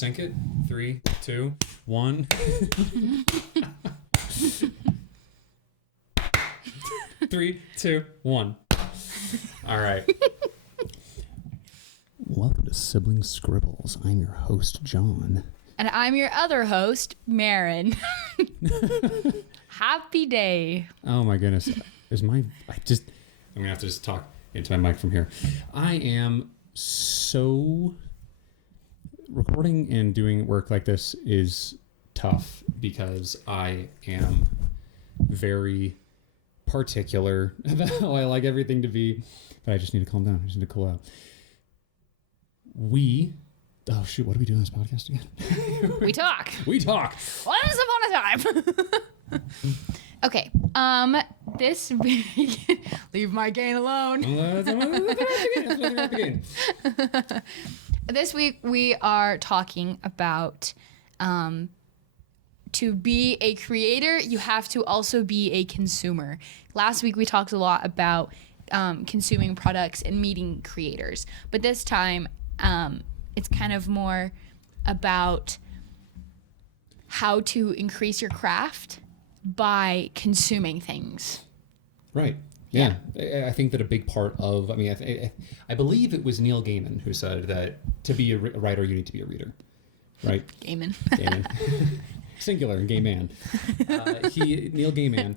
sync it. 3, 2, 1. 3, 2, 1. All right. Welcome to Sibling Scribbles. I'm your host, John. And I'm your other host, Marin. Happy day. Oh my goodness. I'm going to have to just talk into my mic from here. I am so... Recording and doing work like this is tough because I am very particular about how I like everything to be. But I just need to calm down. I just need to cool out. Oh shoot, what do we do on this podcast again? We talk. Once upon a time. Okay. This week, leave my gain alone. This week we are talking about to be a creator, you have to also be a consumer. Last week we talked a lot about consuming products and meeting creators, but this time it's kind of more about how to increase your craft by consuming things. Right. Yeah. I think that a big part of, I believe it was Neil Gaiman who said that to be a writer, you need to be a reader. Right? Gaiman. Singular and gay man. Neil Gaiman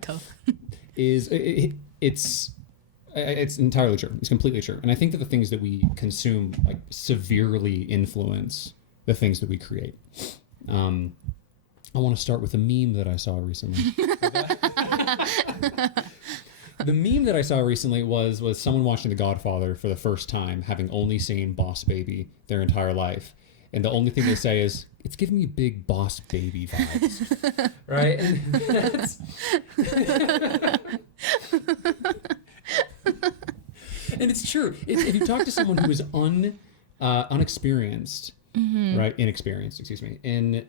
it's entirely true. It's completely true. And I think that the things that we consume like severely influence the things that we create. I want to start with a meme that I saw recently. The meme that I saw recently was someone watching The Godfather for the first time, having only seen Boss Baby their entire life. And the only thing they say is, it's giving me big Boss Baby vibes. Right? And it's true. If you talk to someone who is unexperienced, mm-hmm. right? Inexperienced, excuse me, in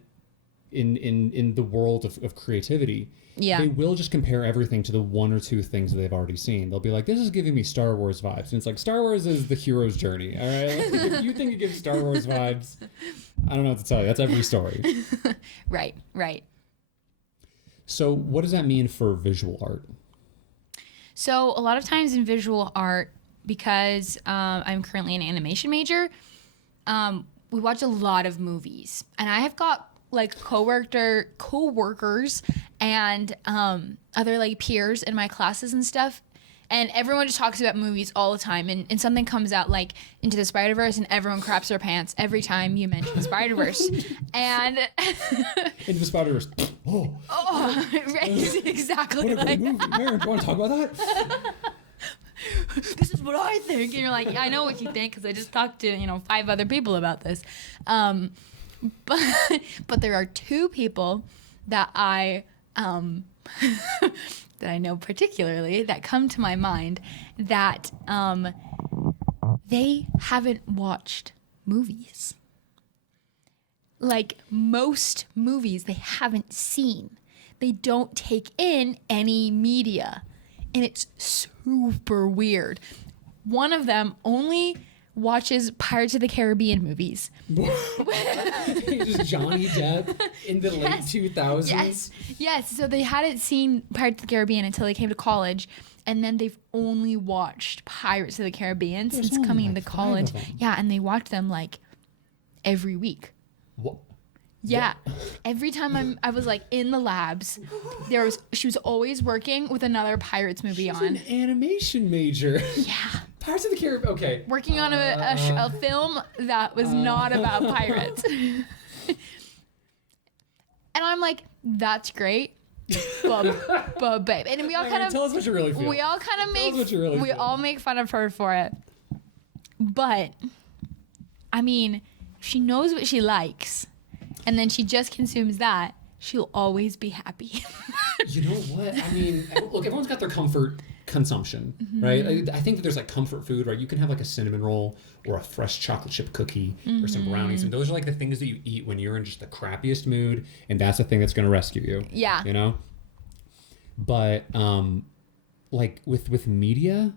the world of creativity, yeah. They will just compare everything to the one or two things that they've already seen. They'll be like, this is giving me Star Wars vibes. And it's like, Star Wars is the hero's journey, all right? If you think it gives Star Wars vibes, I don't know what to tell you. That's every story. Right. So what does that mean for visual art? So a lot of times in visual art, because I'm currently an animation major, we watch a lot of movies. And I have got like co-workers and other like peers in my classes and stuff, and everyone just talks about movies all the time, and something comes out like Into the Spider-Verse and everyone craps their pants every time you mention the Spider-Verse. And Into the Spider-Verse. Oh, right, exactly. What a great movie. Mary, do you want to talk about that? This is what I think. And you're like, I know what you think because I just talked to 5 other people about this. But there are 2 people that I that I know particularly that come to my mind that they haven't watched movies. Like most movies they haven't seen. They don't take in any media. And it's super weird. One of them only watches Pirates of the Caribbean movies. Just Johnny Depp in the late 2000s? Yes. So they hadn't seen Pirates of the Caribbean until they came to college. And then they've only watched Pirates of the Caribbean since coming into college. Yeah, and they watch them like every week. What? Yeah. What? Every time I was like in the labs, she was always working with another Pirates movie on. She's an animation major. Yeah. Pirates of the Caribbean. Okay. Working on a film that was not about pirates. And I'm like, that's great. But babe. And we all kind of tell us what you really feel. We all kind of all make fun of her for it. But I mean, if she knows what she likes and then she just consumes that, she'll always be happy. You know what? I mean, look, everyone's got their comfort consumption, mm-hmm. right? I think that there's like comfort food, right? You can have like a cinnamon roll or a fresh chocolate chip cookie mm-hmm. or some brownies. And those are like the things that you eat when you're in just the crappiest mood. And that's the thing that's going to rescue you. Yeah. You know? But like with media,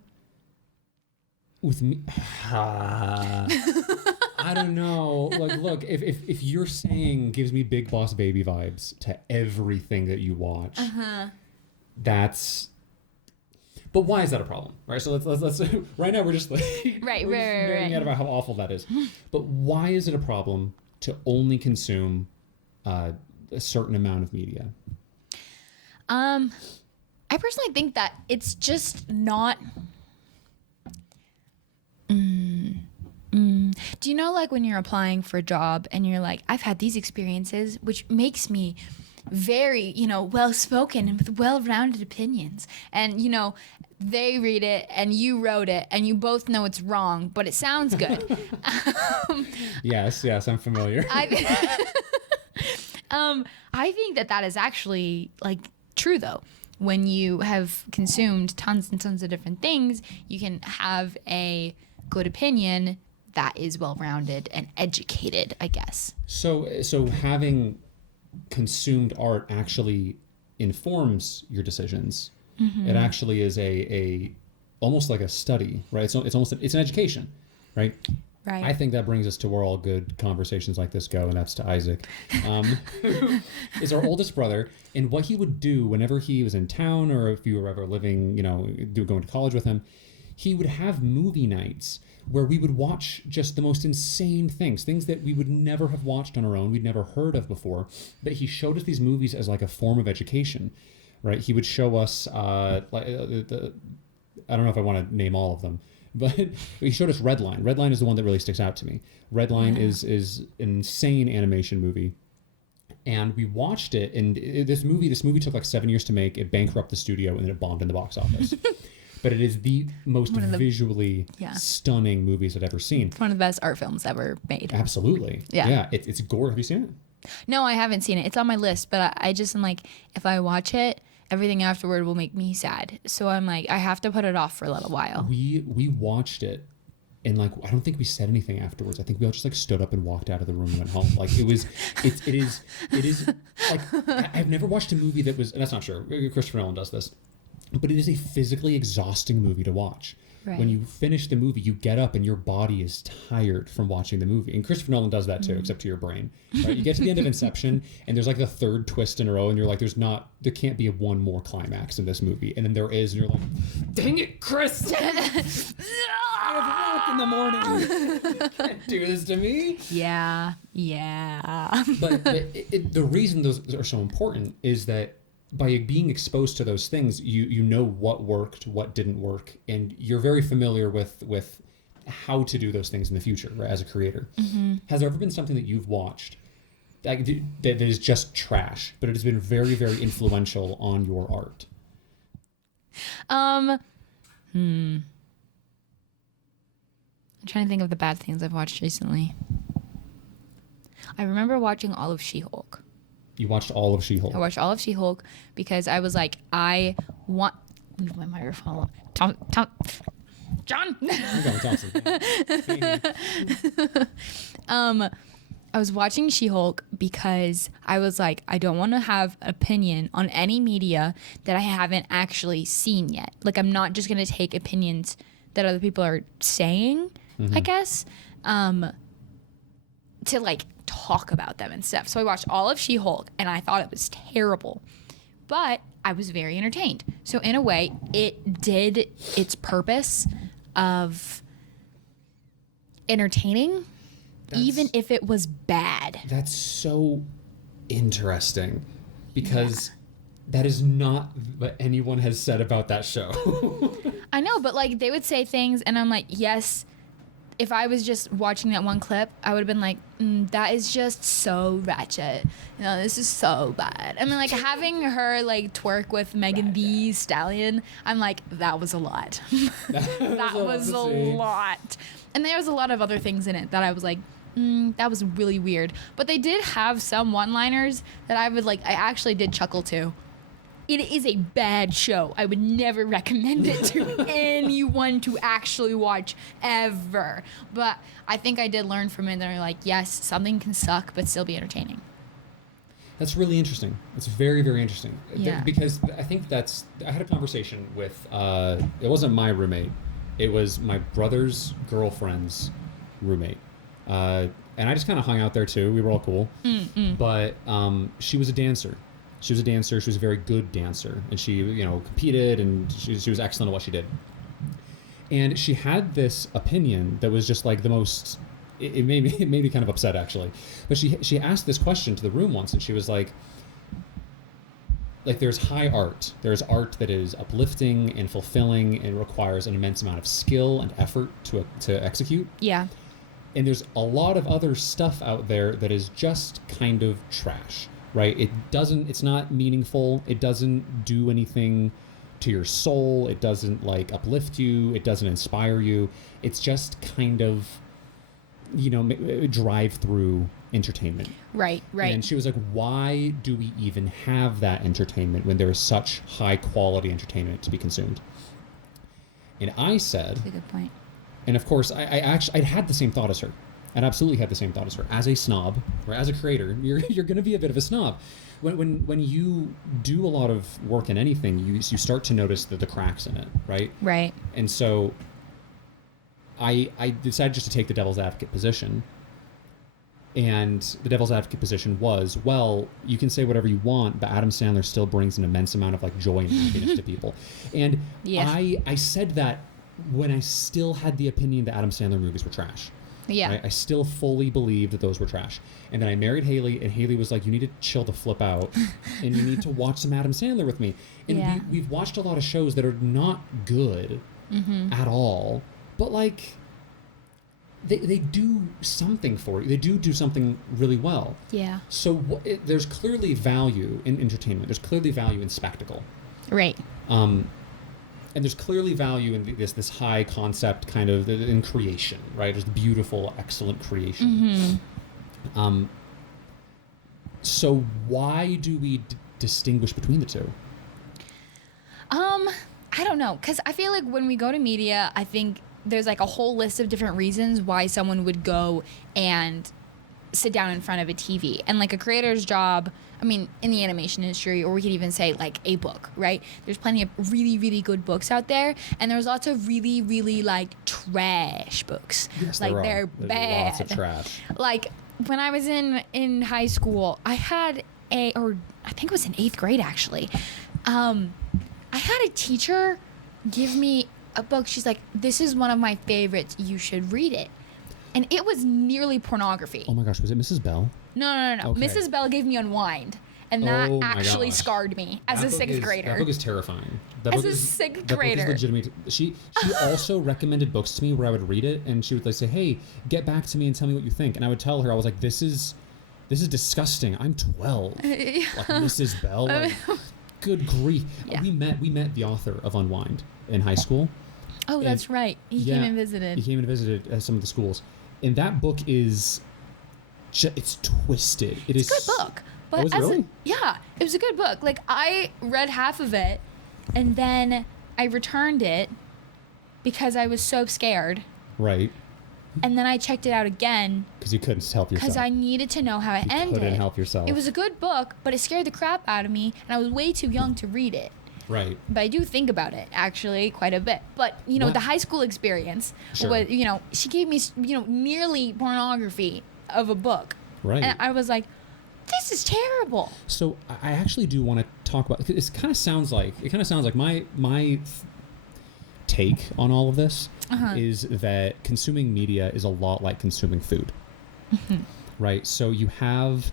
I I don't know. Like, look, if you're saying gives me Big Boss Baby vibes to everything that you watch, that's. But why is that a problem, right? So let's right now we're just like right, we're just nerding out about how awful that is. But why is it a problem to only consume a certain amount of media? I personally think that it's just not. Do you know, like, when you're applying for a job and you're like, I've had these experiences, which makes me very, well-spoken and with well-rounded opinions. And, they read it and you wrote it and you both know it's wrong, but it sounds good. Yes, I'm familiar. I think that is actually, like, true, though. When you have consumed tons and tons of different things, you can have a good opinion that is well-rounded and educated, I guess. So having consumed art actually informs your decisions. It actually is a almost like a study, right? It's an education, right? Right. I think that brings us to where all good conversations like this go, and that's to Isaac, who is our oldest brother. And what he would do whenever he was in town, or if you were ever living, going to college with him, he would have movie nights where we would watch just the most insane things that we would never have watched on our own, we'd never heard of before. But he showed us these movies as like a form of education, right? He would show us, I don't know if I want to name all of them, but he showed us Redline. Redline is the one that really sticks out to me. Redline is an insane animation movie. And we watched it, and this movie took like 7 years to make. It bankrupted the studio, and then it bombed in the box office. But it is the most visually stunning movies I've ever seen. It's one of the best art films ever made. Absolutely. Yeah. It's gore. Have you seen it? No, I haven't seen it. It's on my list, but I just am like, if I watch it, everything afterward will make me sad. So I'm like, I have to put it off for a little while. We watched it, and like, I don't think we said anything afterwards. I think we all just like stood up and walked out of the room and went home. Like it is like, I've never watched a movie that was, and that's not true. Christopher Nolan does this. But it is a physically exhausting movie to watch. Right. When you finish the movie, you get up and your body is tired from watching the movie. And Christopher Nolan does that too, except to your brain. Right? You get to the end of Inception, and there's like the third twist in a row, and you're like, there can't be one more climax in this movie. And then there is, and you're like, dang it, Chris! I have work in the morning. You can't do this to me. Yeah. But the reason those are so important is that by being exposed to those things, you know what worked, what didn't work, and you're very familiar with how to do those things in the future, right, as a creator. Has there ever been something that you've watched that is just trash, but it has been very, very influential on your art? I'm trying to think of the bad things I've watched recently. I remember watching all of She-Hulk. You watched all of She-Hulk. I watched all of She-Hulk because I was like, I want. Leave my microphone. John. I was watching She-Hulk because I was like, I don't want to have an opinion on any media that I haven't actually seen yet. Like, I'm not just gonna take opinions that other people are saying, I guess, to like talk about them and stuff. So I watched all of She-Hulk and I thought it was terrible, but I was very entertained. So in a way, it did its purpose of entertaining, even if it was bad. That's so interesting because that is not what anyone has said about that show. I know, but like they would say things and I'm like, yes. If I was just watching that one clip, I would have been like, that is just so ratchet. This is so bad. I mean, like having her like twerk with Megan Thee Stallion, I'm like, that was a lot. That was a lot. And there was a lot of other things in it that I was like, that was really weird. But they did have some one-liners that I actually did chuckle to. It is a bad show. I would never recommend it to anyone to actually watch ever. But I think I did learn from it that are like, yes, something can suck but still be entertaining. That's really interesting. It's very, very interesting. Yeah. Because I think I had a conversation with, it wasn't my roommate. It was my brother's girlfriend's roommate. And I just kind of hung out there too. We were all cool. But she was a dancer. She was a very good dancer, and she, competed, and she was excellent at what she did. And she had this opinion that was just like the most. It made me kind of upset, actually. But she asked this question to the room once, and she was like, there's high art. There's art that is uplifting and fulfilling and requires an immense amount of skill and effort to execute. Yeah. And there's a lot of other stuff out there that is just kind of trash, right? It's not meaningful. It doesn't do anything to your soul. It doesn't uplift you. It doesn't inspire you. It's just kind of, drive-through entertainment. Right. And she was like, why do we even have that entertainment when there is such high quality entertainment to be consumed? And I said, that's a good point. And of course, I'd had the same thought as her. I'd absolutely had the same thought as her. As a snob, or as a creator, you're going to be a bit of a snob. When you do a lot of work in anything, you start to notice the cracks in it, right? Right. And so I decided just to take the devil's advocate position. And the devil's advocate position was, well, you can say whatever you want, but Adam Sandler still brings an immense amount of joy and happiness to people. And yeah. I said that when I still had the opinion that Adam Sandler movies were trash. Yeah. Right? I still fully believed that those were trash. And then I married Haley, and Haley was like, you need to chill the flip out, and you need to watch some Adam Sandler with me. And we've watched a lot of shows that are not good at all, but they do something for you. They do something really well. Yeah. So there's clearly value in entertainment. There's clearly value in spectacle. Right. And there's clearly value in this high concept kind of in creation, right? There's beautiful, excellent creation. So why do we distinguish between the two? I don't know, because I feel like when we go to media, I think there's a whole list of different reasons why someone would go and sit down in front of a TV. And a creator's job, I mean, in the animation industry, or we could even say a book, right? There's plenty of really, really good books out there, and there's lots of really, really trash books. Yes, they're There's bad. lots of trash. When I was in high school, I had I think it was in 8th grade actually. I had a teacher give me a book. She's like, "This is one of my favorites. You should read it." And it was nearly pornography. Oh my gosh, was it Mrs. Bell? No. Okay. Mrs. Bell gave me Unwind. And that actually scarred me as a 6th grader. That book is terrifying. As a 6th grader. That book is legitimate. She also recommended books to me where I would read it, and she would say, "Hey, get back to me and tell me what you think." And I would tell her, I was like, "This is disgusting. I'm 12." Mrs. Bell. Good grief. Yeah. We met the author of Unwind in high school. Oh, that's right. He came and visited. He came and visited some of the schools. And that book is it's twisted. It's a good book. But was it really? Yeah, it was a good book. I read half of it, and then I returned it because I was so scared. Right. And then I checked it out again. Because you couldn't help yourself. Because I needed to know how it ended. You couldn't help yourself. It was a good book, but it scared the crap out of me, and I was way too young to read it. Right. But I do think about it, actually, quite a bit. But, the high school experience was, she gave me, nearly pornography of a book. Right. And I was like, this is terrible. So I actually do want to talk about, it kind of sounds like my take on all of this is that consuming media is a lot like consuming food. Right. So you have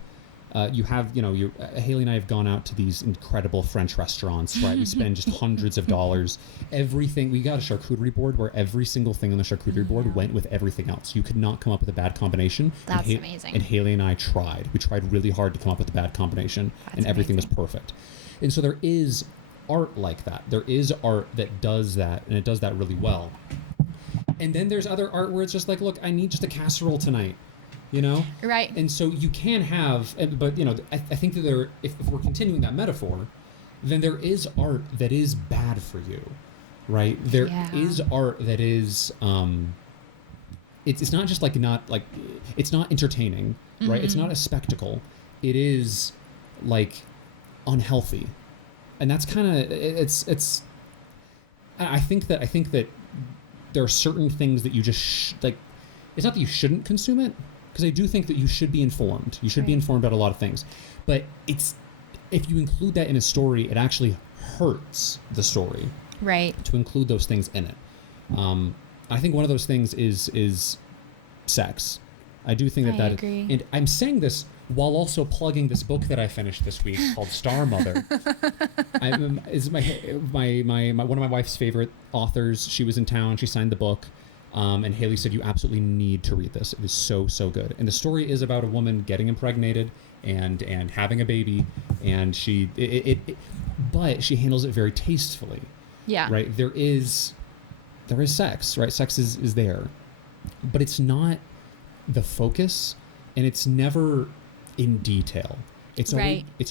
Haley and I have gone out to these incredible French restaurants, right? We spend just hundreds of dollars. Everything, we got a charcuterie board where every single thing on the charcuterie board went with everything else. You could not come up with a bad combination. That's amazing. And Haley and I tried. We tried really hard to come up with a bad combination, and everything was perfect. And so there is art like that. There is art that does that, and it does that really well. And then there's other art where it's just look, I need just a casserole tonight. Right. And so you can have, but I think that if we're continuing that metaphor, then there is art that is bad for you, right? There is art that is, it's not just it's not entertaining, right? It's not a spectacle. It is unhealthy, and that's kind of it's. I think that there are certain things that you just it's not that you shouldn't consume it, because I do think that you should be informed. You should be informed about a lot of things. But it's, if you include that in a story, it actually hurts the story. Right. To include those things in it. I think one of those things is sex. I do think that I agree. And I'm saying this while also plugging this book that I finished this week called Star Mother. Is my one of my wife's favorite authors. She was in town. She signed the book. And Haley said, you absolutely need to read this. It is so, so good. And the story is about a woman getting impregnated and having a baby. And but she handles it very tastefully. Yeah. Right. There is sex, right? Sex is there, but it's not the focus, and it's never in detail. It's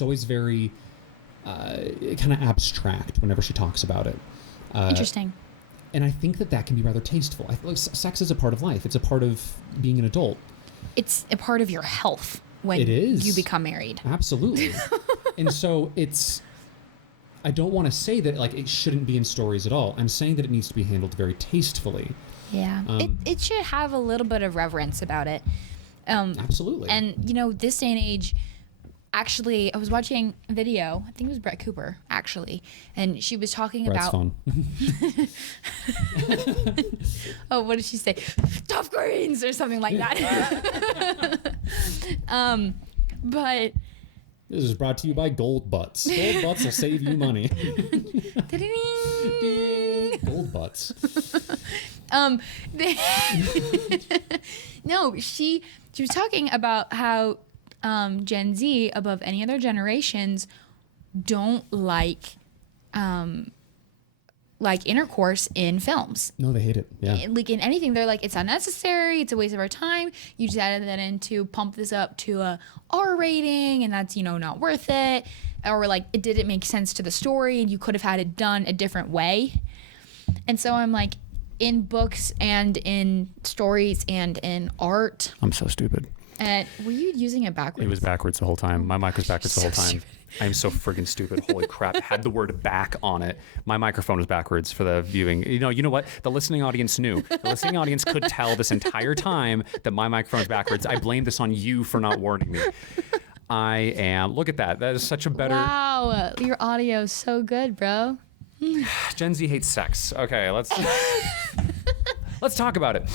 always very kind of abstract whenever she talks about it. Interesting. And I think that can be rather tasteful. I feel like sex is a part of life. It's a part of being an adult. It's a part of your health when it is. You become married. Absolutely. And so I don't want to say that like it shouldn't be in stories at all. I'm saying that it needs to be handled very tastefully. Yeah. It should have a little bit of reverence about it. Absolutely. And, this day and age, actually, I was watching a video. I think it was Brett Cooper, actually. And she was talking Brett's about... fun. Oh, what did she say? Tough greens or something like that. But... This is brought to you by Gold Butts. Gold Butts will save you money. Ding. Gold Butts. No, she was talking about how Gen Z, above any other generations, don't like intercourse in films. No, they hate it. Yeah. Like in anything, they're like, it's unnecessary. It's a waste of our time. You just added that in to pump this up to a R rating, and that's not worth it. Or like, it didn't make sense to the story, and you could have had it done a different way. And so I'm like, in books and in stories and in art. I'm so stupid. Were you using it backwards? It was backwards the whole time. My mic was backwards the whole time. Stupid. I'm so friggin' stupid. Holy crap. It had the word back on it. My microphone was backwards for the viewing. You know what? The listening audience knew. The listening audience could tell this entire time that my microphone was backwards. I blame this on you for not warning me. Look at that. That is such a better... Wow. Your audio is so good, bro. Gen Z hates sex. Okay, let's talk about it.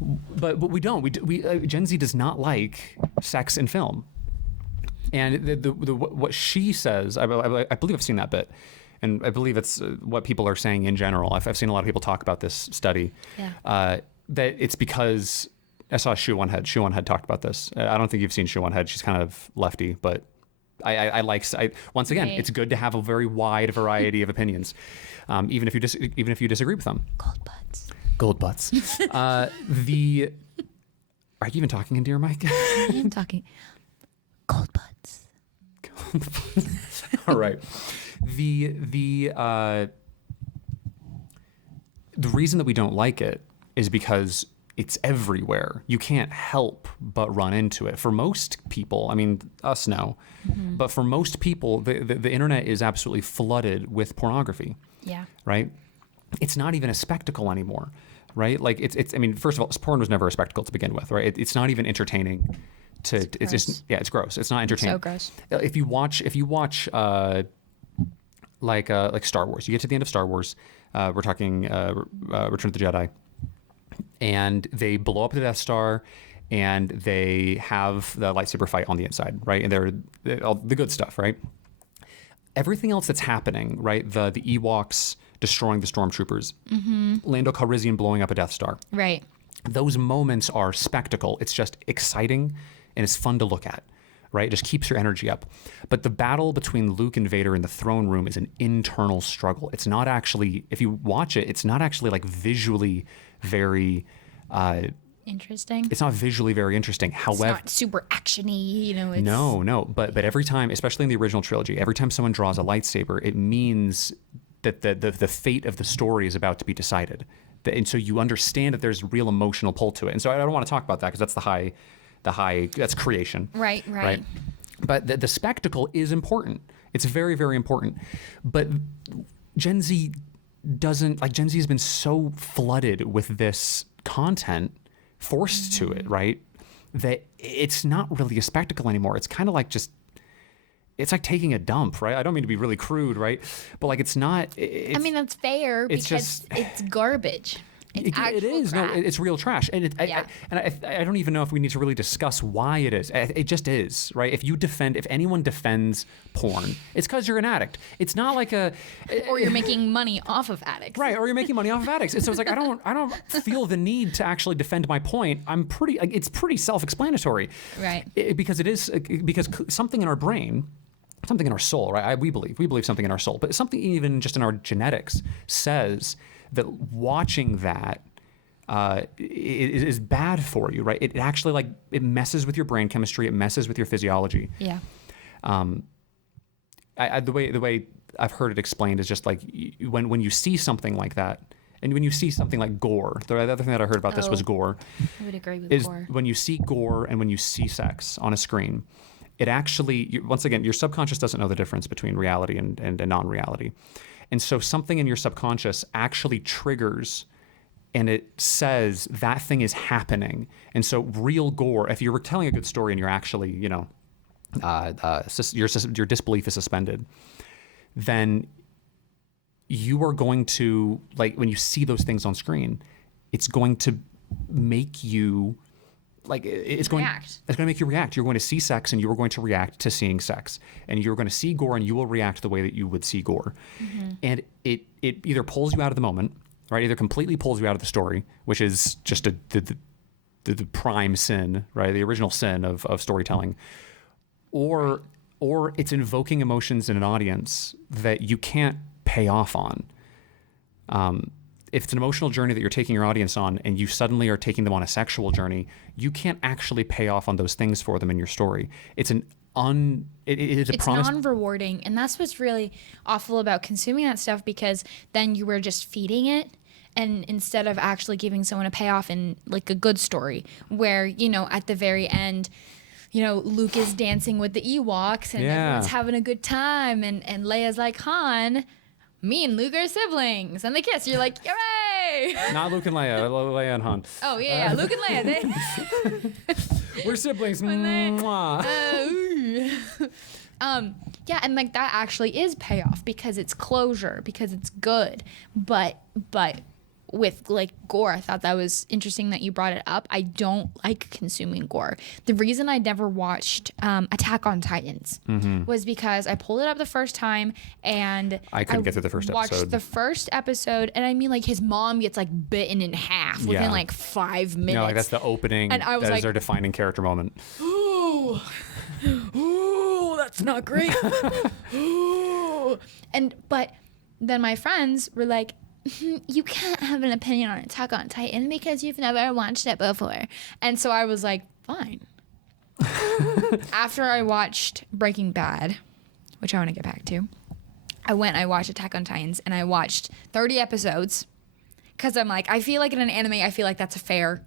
But we don't. Gen Z does not like sex in film. And what she says, I believe I've seen that bit, and I believe it's what people are saying in general. I've seen a lot of people talk about this study. Yeah. That it's because I saw Shoe One Head. Shoe One Head talked about this. I don't think you've seen Shoe One Head. She's kind of lefty, but once again, Right. It's good to have a very wide variety of opinions, even if you disagree with them. Gold butts. Are you even talking into your mic? I am talking. Gold butts. All right. The reason that we don't like it is because it's everywhere. You can't help but run into it. For most people, I mean, us no, but for most people, the internet is absolutely flooded with pornography. Yeah. Right? It's not even a spectacle anymore, right? Like it's. I mean, first of all, porn was never a spectacle to begin with, right? It's not even entertaining. It's just it's gross. It's not entertaining. So gross. If you watch like Star Wars, you get to the end of Star Wars. We're talking Return of the Jedi, and they blow up the Death Star, and they have the lightsaber fight on the inside, right? And they're all the good stuff, right? Everything else that's happening, right? The Ewoks destroying the stormtroopers, Lando Calrissian blowing up a Death Star. Right. Those moments are spectacle. It's just exciting and it's fun to look at, right? It just keeps your energy up. But the battle between Luke and Vader in the throne room is an internal struggle. It's not actually, if you watch it, it's not actually like visually very... Interesting. It's not visually very interesting. However, it's not super actiony, It's... No. But every time, especially in the original trilogy, every time someone draws a lightsaber, it means that the fate of the story is about to be decided. And so you understand that there's real emotional pull to it. And so I don't want to talk about that because that's that's creation. Right. But the spectacle is important. It's very, very important. But Gen Z has been so flooded with this content forced to it, right? That it's not really a spectacle anymore. It's kind of like it's like taking a dump, right? I don't mean to be really crude, right? But like it's not. I mean, that's fair because it's garbage. It's it is. crap. No, it's real trash. And I don't even know if we need to really discuss why it is. It just is, right? If anyone defends porn, it's because you're an addict. It's not like or you're making money off of addicts. Right, or you're making money off of addicts. And so it's like I don't feel the need to actually defend my point. It's pretty self-explanatory. Right. Because something in our brain, something in our soul, right? We believe something in our soul, but something even just in our genetics says that watching that is bad for you, right? It actually it messes with your brain chemistry. It messes with your physiology. Yeah. The way I've heard it explained is just like when you see something like that, and when you see something like gore. The other thing that I heard about this was gore. I would agree with is gore. When you see gore and when you see sex on a screen, it actually, once again, your subconscious doesn't know the difference between reality and non-reality. And so something in your subconscious actually triggers and it says that thing is happening. And so real gore, if you're telling a good story and you're actually, your disbelief is suspended, then you are going to, when you see those things on screen, it's going to make you it's going to make you react. You're going to see sex and you are going to react to seeing sex, and you're going to see gore and you will react the way that you would see gore. Mm-hmm. And it either pulls you out of the moment, right? Either completely pulls you out of the story, which is just the prime sin, right? The original sin of storytelling, or it's invoking emotions in an audience that you can't pay off on. If it's an emotional journey that you're taking your audience on and you suddenly are taking them on a sexual journey, you can't actually pay off on those things for them in your story. It's non-rewarding, and that's what's really awful about consuming that stuff, because then you were just feeding it, and instead of actually giving someone a payoff in like a good story where, at the very end, Luke is dancing with the Ewoks and everyone's having a good time, and Leia's like, Han, me and Luke are siblings, and they kiss. You're like, hooray! Not Luke and Leia, Leia and Han. Oh yeah, Luke and Leia. We're siblings. Mwah. Yeah, and that actually is payoff because it's closure, because it's good. But with gore, I thought that was interesting that you brought it up. I don't like consuming gore. The reason I never watched Attack on Titans was because I pulled it up the first time and I couldn't get through the first episode. Watched the first episode, and I mean, his mom gets bitten in half within 5 minutes. That's the opening. And I was that is their defining character moment. Ooh, that's not great. Ooh. But then my friends were like, you can't have an opinion on Attack on Titan because you've never watched it before. And so I was like, fine. After I watched Breaking Bad, which I want to get back to, I watched Attack on Titans, and I watched 30 episodes because I'm like, I feel like in an anime, I feel like that's a fair,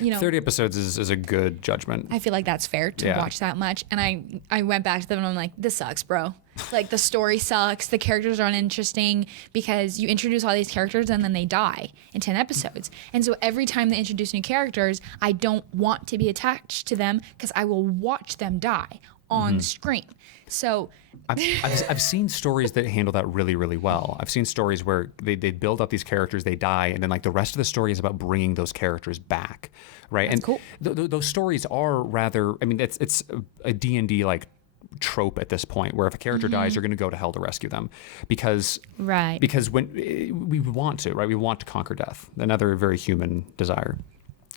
30 episodes is a good judgment. I feel like that's fair to watch that much. And I went back to them and I'm like, this sucks, bro. The story sucks. The characters are uninteresting because you introduce all these characters and then they die in 10 episodes. And so every time they introduce new characters, I don't want to be attached to them because I will watch them die on screen. So I've seen stories that handle that really, really well. I've seen stories where they build up these characters, they die, and then the rest of the story is about bringing those characters back, right? That's and cool. Those stories are rather, it's a D&D trope at this point, where if a character dies, you're going to go to hell to rescue them, because when we want to, right? We want to conquer death, another very human desire.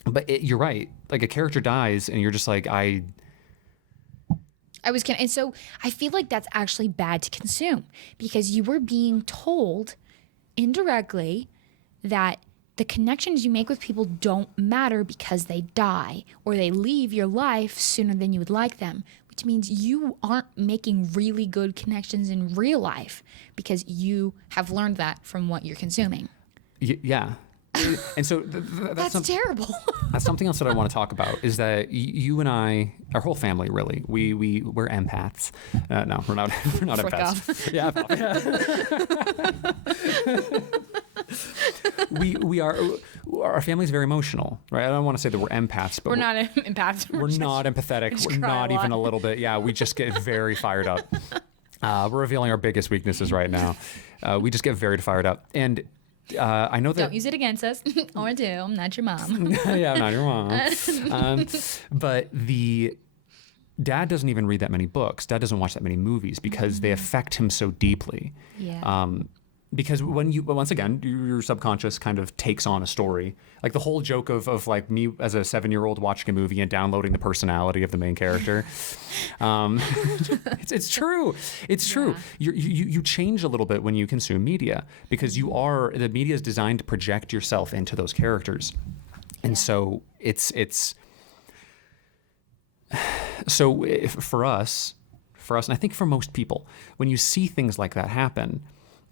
But you're right, a character dies, and you're just like, I was kidding. And so I feel like that's actually bad to consume, because you were being told indirectly that the connections you make with people don't matter because they die or they leave your life sooner than you would like them, which means you aren't making really good connections in real life because you have learned that from what you're consuming. Yeah. And so that's terrible. That's something else that I want to talk about, is that you and I, our whole family, really, we're empaths. No, we're not empaths. Yeah. our family's very emotional, right? I don't want to say that we're empaths, but We're not empaths. we're not empathetic. just We're cry not a lot. even a little bit. Yeah, we just get very fired up. We're revealing our biggest weaknesses right now. We just get very fired up. And I know that... Don't use it against us. Or do. I'm not your mom. Yeah, I'm not your mom. But the dad doesn't even read that many books. Dad doesn't watch that many movies because they affect him so deeply. Yeah. Because when you, once again, your subconscious kind of takes on a story. Like the whole joke of like me as a 7-year-old watching a movie and downloading the personality of the main character. It's true. It's true. You change a little bit when you consume media because the media is designed to project yourself into those characters. And so for us, and I think for most people, when you see things like that happen,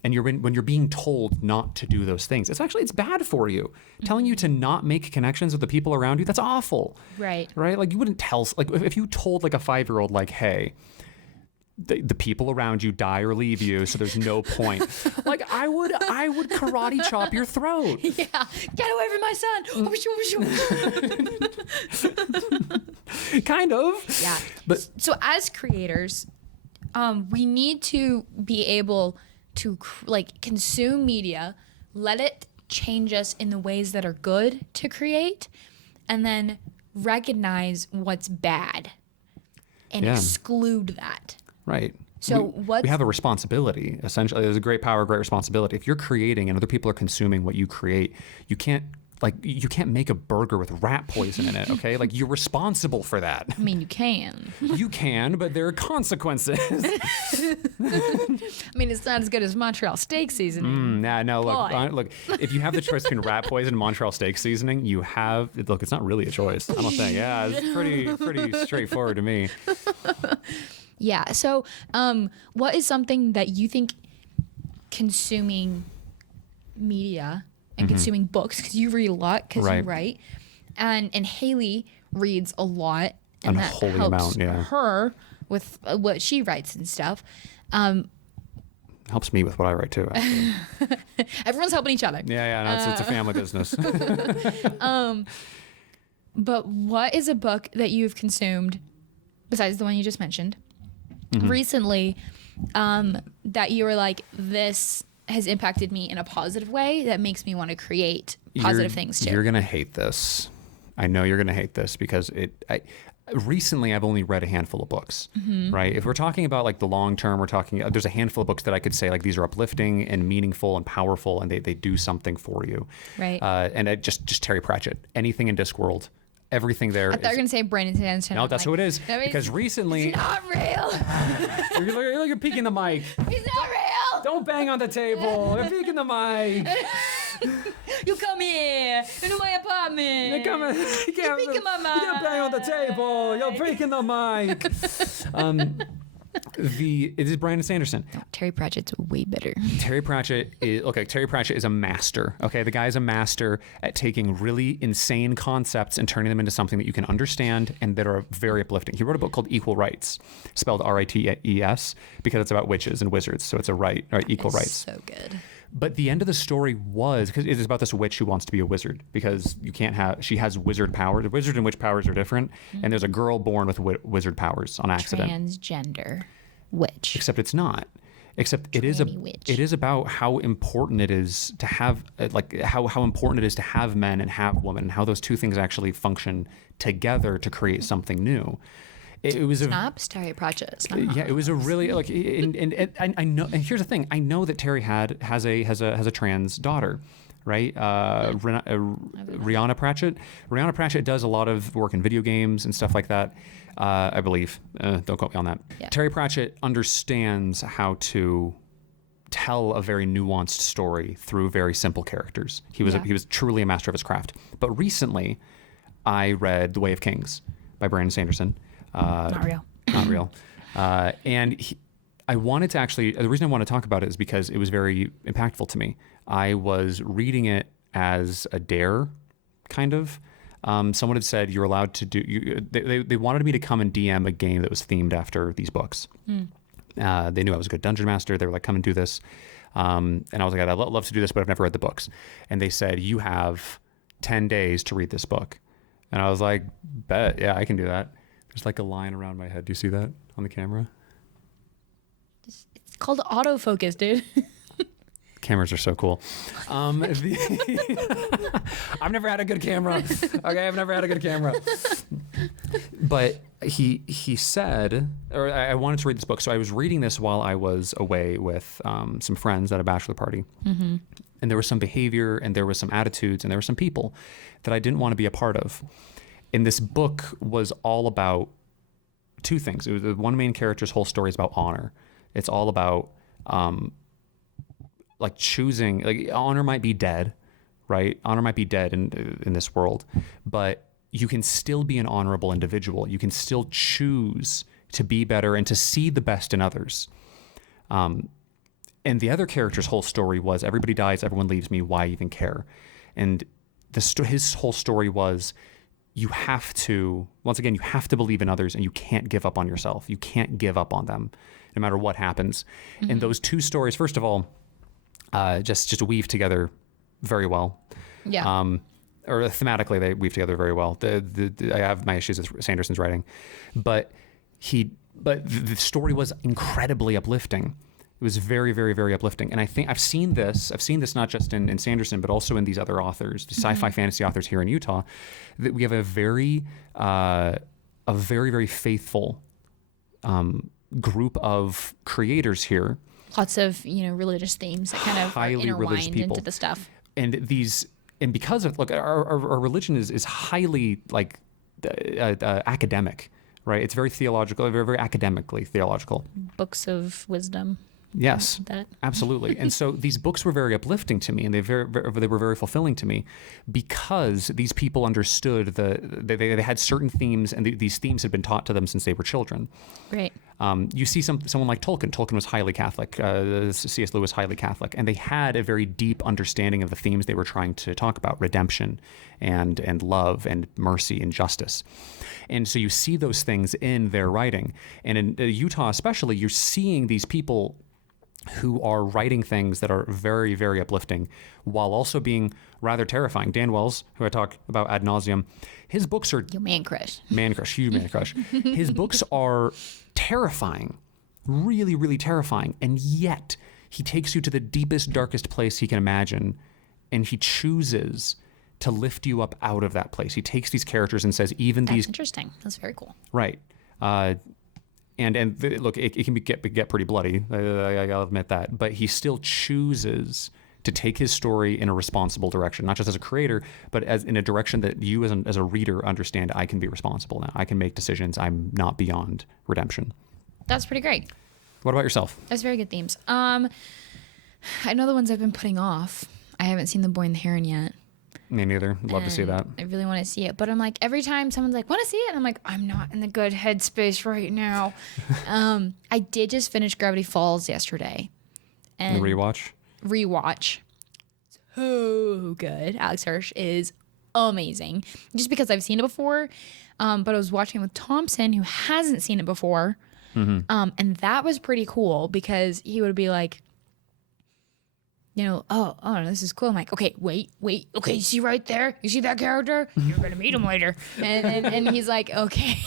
and when you're being told not to do those things, it's bad for you. Telling you to not make connections with the people around you, that's awful. Right. Right? Like you wouldn't tell, like if you told like a 5-year-old, like, hey, the people around you die or leave you, so there's no point. Like I would karate chop your throat. Yeah. Get away from my son. Kind of. Yeah. But So as creators, we need to be able to consume media, let it change us in the ways that are good to create, and then recognize what's bad and exclude that. right. So we have a responsibility, essentially. There's a great power, great responsibility. If you're creating and other people are consuming what you create, you can't make a burger with rat poison in it, okay? Like you're responsible for that. I mean, you can. You can, but there are consequences. I mean, it's not as good as Montreal steak seasoning. Look, if you have the choice between rat poison and Montreal steak seasoning, it's not really a choice. I don't think. Yeah, it's pretty straightforward to me. Yeah. So, what is something that you think consuming media and consuming books, because you read a lot, because you write, and Haley reads a lot, and that Unholy helps amount, yeah. her with what she writes and stuff. Helps me with what I write too, actually. Everyone's helping each other. Yeah, it's a family business. But what is a book that you've consumed, besides the one you just mentioned, recently, that you were like, this has impacted me in a positive way that makes me want to create positive things too? You're going to hate this. I know you're going to hate this because recently I've only read a handful of books, right? If we're talking about like the long term, there's a handful of books that I could say like these are uplifting and meaningful and powerful and they do something for you. Right. And just Terry Pratchett, anything in Discworld, everything there. I thought you were going to say Brandon Sanderson. No, that's who it is. Because recently... It's not real. You're peeking the mic. He's not real. Don't bang on the table. You're peeking the mic. You come here into my apartment. You peeking my mic. You bang on the table. You're peeking the mic. It is Brandon Sanderson. No, Terry Pratchett's way better. Terry Pratchett is a master. Okay, the guy is a master at taking really insane concepts and turning them into something that you can understand and that are very uplifting. He wrote a book called Equal Rights, spelled R-I-T-E-S, because it's about witches and wizards. So it's equal rights. So good. But the end of the story was, because it is about this witch who wants to be a wizard because she has wizard powers. The wizard and witch powers are different. And there's a girl born with wizard powers on accident. Transgender witch. Except it's not. Except it is about how important it is to have, how important it is to have men and have women, and how those two things actually function together to create something new. It was Terry Pratchett. Yeah, it was a really and I know. And here's the thing: I know that Terry has a trans daughter, right? Rihanna Pratchett. Rihanna Pratchett does a lot of work in video games and stuff like that. I believe. Don't quote me on that. Yeah. Terry Pratchett understands how to tell a very nuanced story through very simple characters. He was truly a master of his craft. But recently, I read The Way of Kings by Brandon Sanderson. Not real. Not real. I wanted to actually, the reason I want to talk about it is because it was very impactful to me. I was reading it as a dare, kind of. Someone had said you're allowed to do, they wanted me to come and DM a game that was themed after these books. They knew I was a good dungeon master. They were like, come and do this. And I was like, I'd love to do this, but I've never read the books. And they said, you have 10 days to read this book. And I was like, bet, yeah, I can do that. There's like a line around my head. Do you see that on the camera? It's called autofocus, dude. Cameras are so cool. I've never had a good camera. Okay, I've never had a good camera. But he said, or I wanted to read this book. So I was reading this while I was away with some friends at a bachelor party. Mm-hmm. And there was some behavior and there was some attitudes and there were some people that I didn't want to be a part of. And this book was all about two things. It was the one main character's whole story is about honor. It's all about like choosing, like honor might be dead, right? Honor might be dead in this world, but you can still be an honorable individual. You can still choose to be better and to see the best in others. And the other character's whole story was everybody dies, everyone leaves me, why even care? And his whole story was you have to believe in others and you can't give up on yourself. You can't give up on them no matter what happens. Mm-hmm. And those two stories, first of all, just weave together very well. Yeah. Or thematically, they weave together very well. I have my issues with Sanderson's writing, but the story was incredibly uplifting. It was very, very, very uplifting. And I think I've seen this not just in Sanderson, but also in these other authors, the sci-fi fantasy authors here in Utah, that we have a very, very faithful group of creators here. Lots of, religious themes that kind of highly are religious intertwined people into the stuff. And because of, look, our religion is highly like academic, right? It's very theological, very, very academically theological. Books of wisdom. Yes, That. absolutely. And so these books were very uplifting to me, and they were very fulfilling to me because these people understood they had certain themes, and these themes had been taught to them since they were children. Right. You see someone like Tolkien. Tolkien was highly Catholic. C.S. Lewis highly Catholic, and they had a very deep understanding of the themes they were trying to talk about: redemption, and love, and mercy, and justice. And so you see those things in their writing, and in Utah especially, you're seeing these people who are writing things that are very, very uplifting while also being rather terrifying. Dan Wells, who I talk about ad nauseum, his books are... Your man crush. Huge man crush. His books are terrifying, really, really terrifying. And yet he takes you to the deepest, darkest place he can imagine, and he chooses to lift you up out of that place. He takes these characters and says, That's interesting. That's very cool. Right. Look, it can get pretty bloody. I'll admit that, but he still chooses to take his story in a responsible direction, not just as a creator, but as in a direction that you as a reader understand. I can be responsible now. I can make decisions. I'm not beyond redemption. That's pretty great. What about yourself? That's very good themes. I know the ones I've been putting off. I haven't seen The Boy and the Heron yet. Me neither. Love to see that. I really want to see it, but I'm like, every time someone's like, want to see it? And I'm like, I'm not in the good headspace right now. I did just finish Gravity Falls yesterday. And Rewatch. So good. Alex Hirsch is amazing. Just because I've seen it before, but I was watching with Thompson, who hasn't seen it before. Mm-hmm. And that was pretty cool because he would be like, oh, this is cool. I'm like, okay, wait. Okay, you see right there? You see that character? You're going to meet him later. And he's like, okay,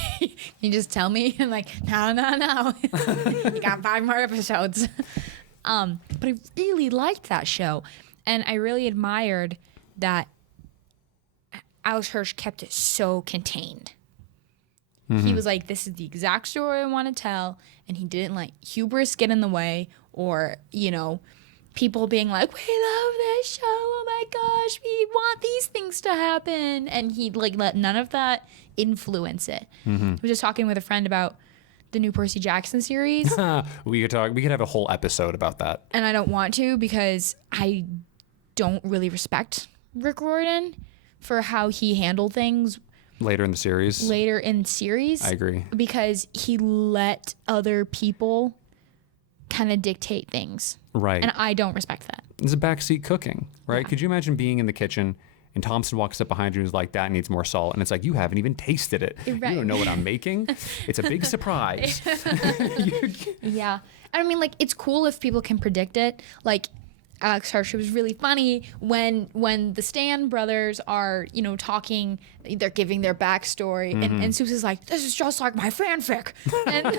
you just tell me? I'm like, no. You got 5 more episodes. But I really liked that show. And I really admired that Alex Hirsch kept it so contained. Mm-hmm. He was like, this is the exact story I want to tell. And he didn't let hubris get in the way or, people being like, we love this show, oh my gosh, we want these things to happen. And he let none of that influence it. Mm-hmm. I was just talking with a friend about the new Percy Jackson series. We could have a whole episode about that. And I don't want to because I don't really respect Rick Riordan for how he handled things later in the series. I agree. Because he let other people kind of dictate things. Right. And I don't respect that. It's a backseat cooking, right? Yeah. Could you imagine being in the kitchen and Thompson walks up behind you and is like, that needs more salt. And it's like, you haven't even tasted it. Right. You don't know what I'm making. It's a big surprise. Yeah. I mean, it's cool if people can predict it. Alex Hirsch, it was really funny when the Stan brothers are, talking, they're giving their backstory, and Susan's like, this is just like my fanfic. And,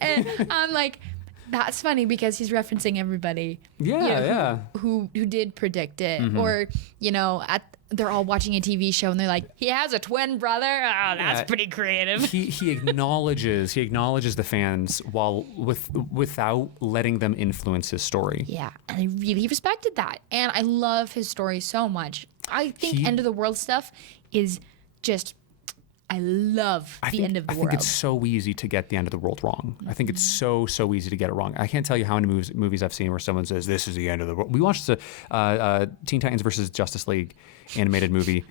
and I'm like, that's funny because he's referencing everybody who did predict it. Or, they're all watching a TV show and they're like, he has a twin brother. Oh, that's pretty creative. He acknowledges the fans without letting them influence his story. Yeah, and I really respected that. And I love his story so much. I think End of the World stuff is just, I love the end of the world. I think it's so easy to get the end of the world wrong. I think it's so easy to get it wrong. I can't tell you how many movies I've seen where someone says, this is the end of the world. We watched the Teen Titans versus Justice League animated movie.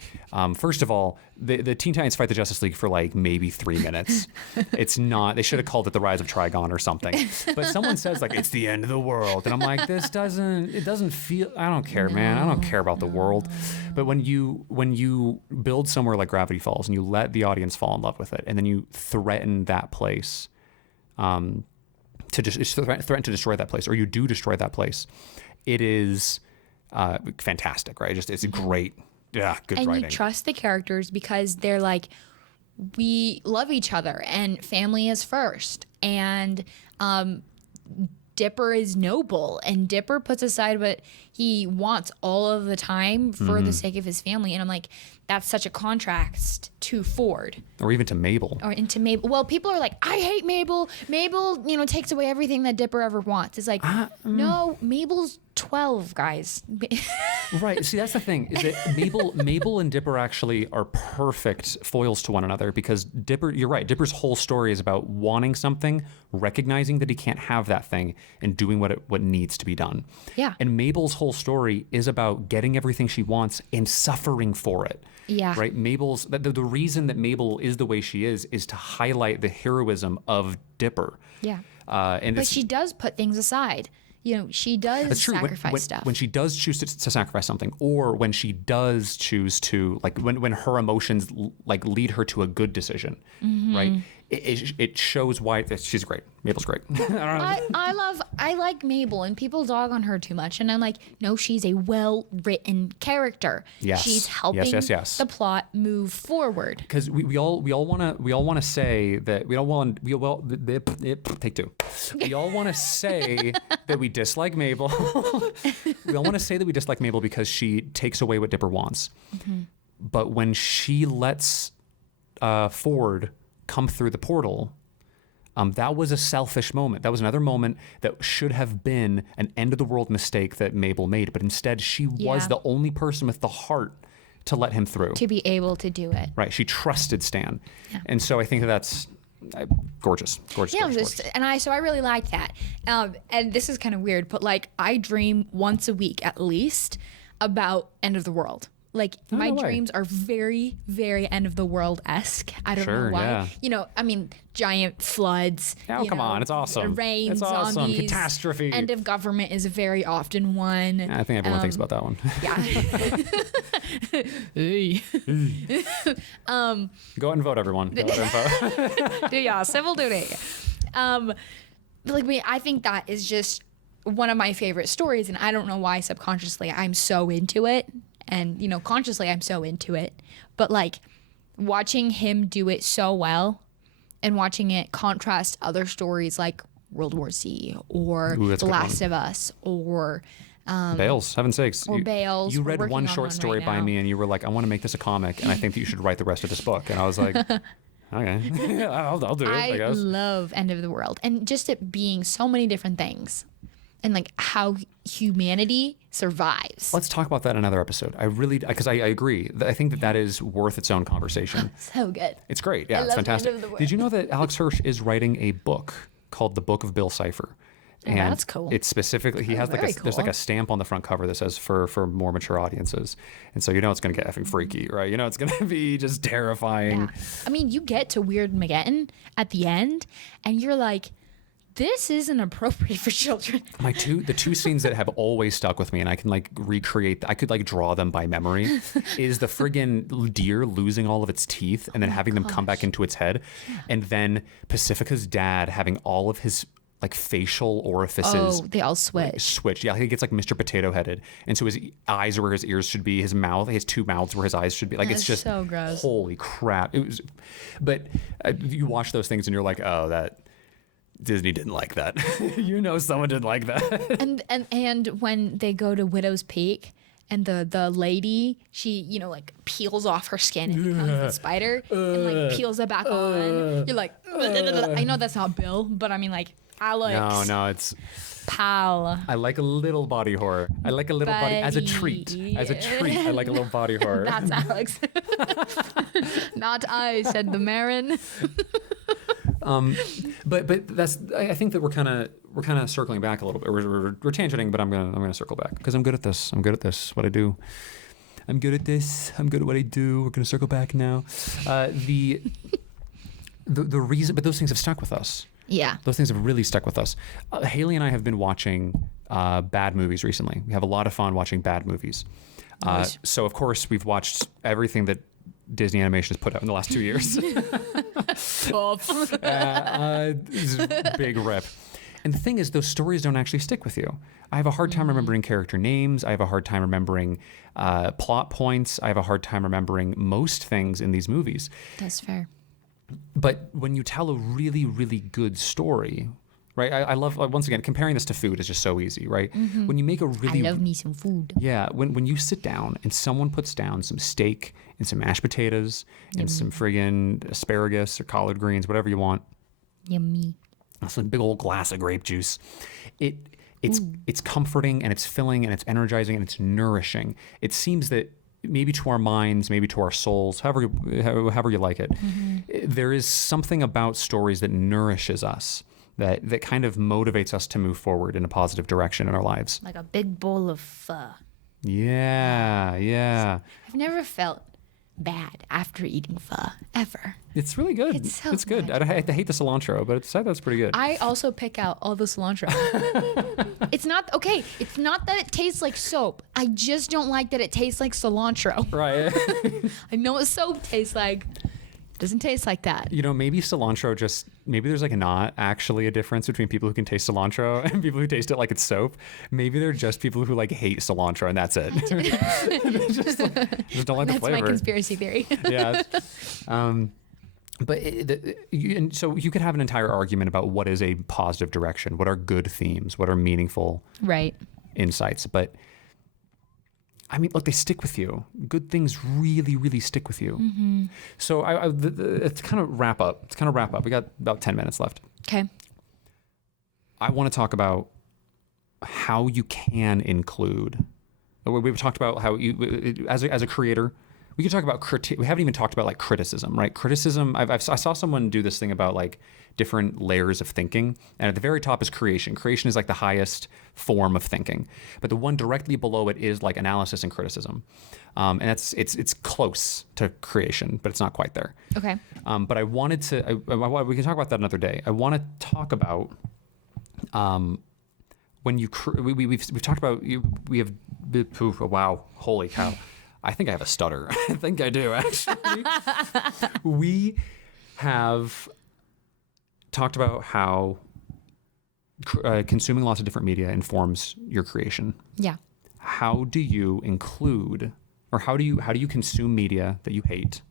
First of all, the Teen Titans fight the Justice League for like maybe 3 minutes. It's not, they should have called it the Rise of Trigon or something. But someone says like, it's the end of the world. And I'm like, it doesn't feel, I don't care, man. I don't care about the world. But when you build somewhere like Gravity Falls and you let the audience fall in love with it, and then you threaten that place, threaten to destroy that place, or you do destroy that place, it is fantastic, right? It's great. Yeah, good writing. And you trust the characters because they're like, we love each other and family is first. And Dipper is noble, and Dipper puts aside what he wants all of the time for the sake of his family. And I'm like, that's such a contrast to Ford. Or even to Mabel. Or into Mabel. Well, people are like, I hate Mabel. Mabel, takes away everything that Dipper ever wants. It's like, no, Mabel's 12, guys. Right. See, that's the thing, is that Mabel and Dipper actually are perfect foils to one another, because Dipper, you're right, Dipper's whole story is about wanting something, recognizing that he can't have that thing, and doing what needs to be done. Yeah. And Mabel's whole story is about getting everything she wants and suffering for it. Yeah. Right. The reason that Mabel is the way she is to highlight the heroism of Dipper. Yeah. But she does put things aside. She does sacrifice stuff. When she does choose to sacrifice something, or when she does choose to, like, when her emotions like lead her to a good decision, right? It shows why she's great. Mabel's great. I like Mabel, and people dog on her too much, and I'm like, no, she's a well-written character. Yes. She's helping the plot move forward. Because we all want to say that we all want to say that we dislike Mabel. We all want to say that we dislike Mabel because she takes away what Dipper wants. But when she lets Ford come through the portal, that was a selfish moment. That was another moment that should have been an end of the world mistake that Mabel made, but instead she was the only person with the heart to let him through, to be able to do it. Right. She trusted Stan. And so I think that's gorgeous. Yeah, and I really like that. And this is kind of weird, but like, I dream once a week at least about end of the world. Like, my dreams are very, very end of the world-esque. I don't know why. Yeah. Giant floods. Oh, come on. It's awesome. Rain, it's awesome. zombies. Catastrophe. End of government is a very often one. I think everyone thinks about that one. Yeah. Go out and vote, everyone. Go out and vote. Do y'all civil duty. I think that is just one of my favorite stories, and I don't know why subconsciously I'm so into it. And, consciously I'm so into it. But, like, watching him do it so well and watching it contrast other stories like World War Z or The Last of Us or... Bales, heaven's sakes. Or Bales. You read one short story by me and you were like, I want to make this a comic and I think that you should write the rest of this book. And I was like... Okay, I'll do it, I guess. I love End of the World. And just it being so many different things. And like how humanity survives. Let's talk about that in another episode. Because I agree. I think that is worth its own conversation. So good. It's great. Yeah, it's fantastic. Did you know that Alex Hirsch is writing a book called The Book of Bill Cipher? And that's cool. It's specifically, he has there's like a stamp on the front cover that says for more mature audiences. And so it's going to get effing freaky, right? It's going to be just terrifying. Yeah. You get to Weird Mageddon at the end and you're like, this isn't appropriate for children. The two scenes that have always stuck with me, and I can recreate, I could draw them by memory, is the friggin' deer losing all of its teeth and then having them come back into its head, and then Pacifica's dad having all of his like facial orifices. Oh, they all switch. Switch. Yeah, he gets like Mr. Potato Headed, and so his eyes are where his ears should be. His mouth, his two mouths where his eyes should be. Like That's it's just so gross. Holy crap! It was, but you watch those things and you're like, oh, that Disney didn't like that. You know, someone didn't like that. And when they go to Widow's Peak. And the lady, she, like peels off her skin and becomes the spider and like peels it back on. You're like, I know that's not Bill, but I mean like Alex. No, it's pal. I like a little body horror. I like a little body as a treat. As a treat, I like a little body horror. That's Alex. Not I, said the Marin. But that's I think that we're kind of circling back a little bit. We're tangenting, but I'm gonna circle back because I'm good at this. I'm good at this. What I do. I'm good at this. I'm good at what I do. We're gonna circle back now. The reason, but those things have stuck with us. Yeah. Those things have really stuck with us. Haley and I have been watching bad movies recently. We have a lot of fun watching bad movies. Nice. So of course we've watched everything that Disney Animation has put out in the last 2 years. Big rip. And the thing is, those stories don't actually stick with you. I have a hard time remembering character names. I have a hard time remembering plot points. I have a hard time remembering most things in these movies. That's fair. But when you tell a really, really good story, right? I love, once again, comparing this to food is just so easy, right? When you make a really... I love me some food. Yeah, when you sit down and someone puts down some steak and some mashed potatoes and some friggin' asparagus or collard greens, whatever you want, Yummy. some big old glass of grape juice, it's comforting and it's filling and it's energizing and it's nourishing. It seems that maybe to our minds, maybe to our souls, however you like it, there is something about stories that nourishes us, that kind of motivates us to move forward in a positive direction in our lives. Like a big bowl of pho. Yeah. I've never felt bad after eating pho, ever. It's really good. It's so good. good. I hate the cilantro, but that's pretty good. I also pick out all the cilantro. It's not that it tastes like soap. I just don't like that it tastes like cilantro. Right. I know what soap tastes like. Doesn't taste like that. You know, maybe cilantro maybe there's like not actually a difference between people who can taste cilantro and people who taste it like it's soap. Maybe they're just people who like hate cilantro and that's it. just don't like the flavor. That's my conspiracy theory. Yeah. And so you could have an entire argument about what is a positive direction, what are good themes, what are meaningful Right. insights. But I mean, look, they stick with you. Good things really, really stick with you. So it's kind of wrap up. We got about 10 minutes left. Okay. I want to talk about how you can include. We've talked about how you, as a creator, we can talk about we haven't even talked about like criticism, right? Criticism. I saw someone do this thing about like different layers of thinking, and at the very top is creation. Creation is like the highest form of thinking, but the one directly below it is like analysis and criticism, and it's close to creation, but it's not quite there. Okay. But I wanted to. We can talk about that another day. I want to talk about when you we've talked about we have. Wow! Holy cow! I think I have a stutter. I think I do, actually. We have talked about how consuming lots of different media informs your creation. Yeah. How do you include, or how do you consume media that you hate?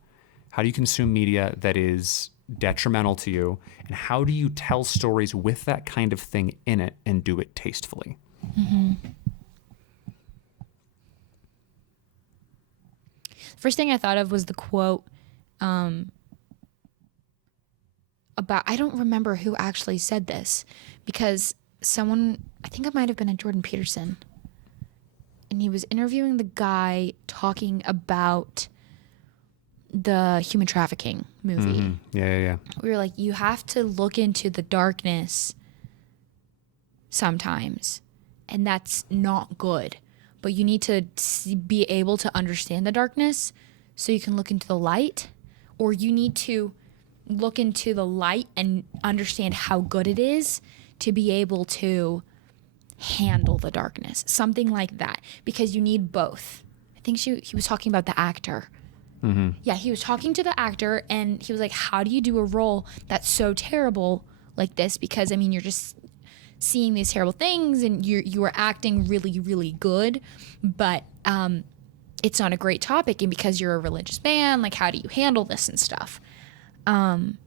How do you consume media that is detrimental to you? And how do you tell stories with that kind of thing in it and do it tastefully? First thing I thought of was the quote about, I don't remember who actually said this, because someone, I think it might have been a Jordan Peterson, and he was interviewing the guy talking about the human trafficking movie. Yeah. We were like, you have to look into the darkness sometimes, and that's not good. But you need to be able to understand the darkness so you can look into the light, or you need to look into the light and understand how good it is to be able to handle the darkness. Something like that, because you need both. I think he was talking about the actor. Yeah, he was talking to the actor, and he was like, how do you do a role that's so terrible like this? Because, I mean, you're just seeing these terrible things and you are acting really, really good, but it's not a great topic, and because you're a religious man, like, how do you handle this and stuff? And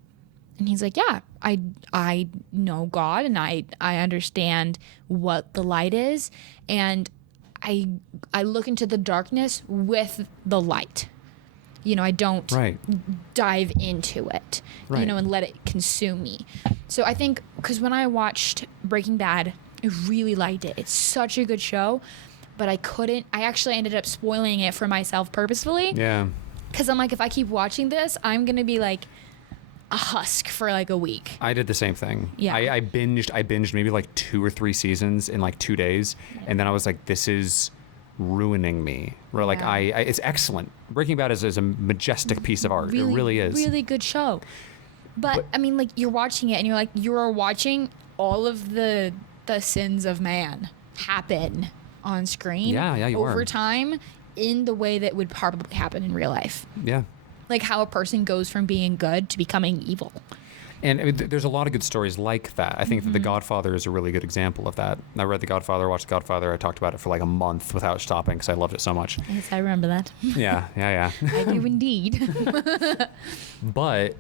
he's like, yeah, I know God, and I understand what the light is, and I look into the darkness with the light. You know, I don't dive into it, you know, and let it consume me. So I think, because when I watched Breaking Bad, I really liked it. It's such a good show, but I actually ended up spoiling it for myself purposefully. Yeah. Because I'm like, if I keep watching this, I'm going to be like a husk for like a week. I did the same thing. Yeah. I binged maybe like 2 or 3 seasons in like 2 days. And then I was like, this is ruining me. Where like it's excellent. Breaking Bad is a majestic piece of art. It really is. Really good show. But I mean, like, you're watching it and you're like, you're watching all of the sins of man happen on screen. Yeah, you over are. time in the way that would probably happen in real life. Yeah. Like how a person goes from being good to becoming evil. And I mean, there's a lot of good stories like that. I think that The Godfather is a really good example of that. I read The Godfather, watched The Godfather. I talked about it for like a month without stopping because I loved it so much. Yes, I remember that. Yeah. I do indeed. But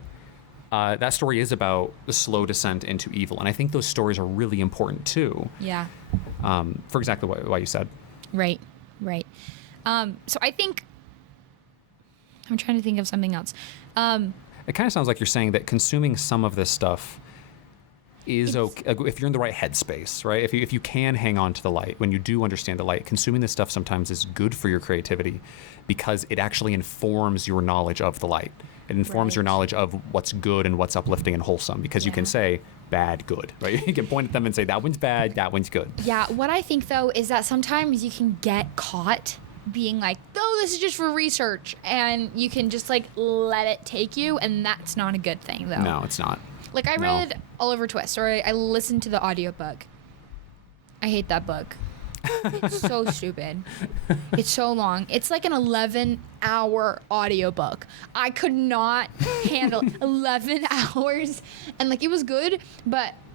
that story is about the slow descent into evil. And I think those stories are really important too. Yeah. For exactly what you said. Right. So I think, I'm trying to think of something else. It kind of sounds like you're saying that consuming some of this stuff is okay if you're in the right headspace, right? If you can hang on to the light, when you do understand the light, consuming this stuff sometimes is good for your creativity because it actually informs your knowledge of the light. It informs your knowledge of what's good and what's uplifting and wholesome, because you can say bad, good, right? You can point at them and say that one's bad, that one's good. Yeah, what I think though is that sometimes you can get caught being like, oh, this is just for research, and you can just like let it take you, and that's not a good thing though. No, it's not. Like I read Oliver Twist, or I listened to the audiobook. I hate that book. It's so stupid. It's so long. It's like an 11-hour audiobook. I could not handle 11 hours. And like it was good,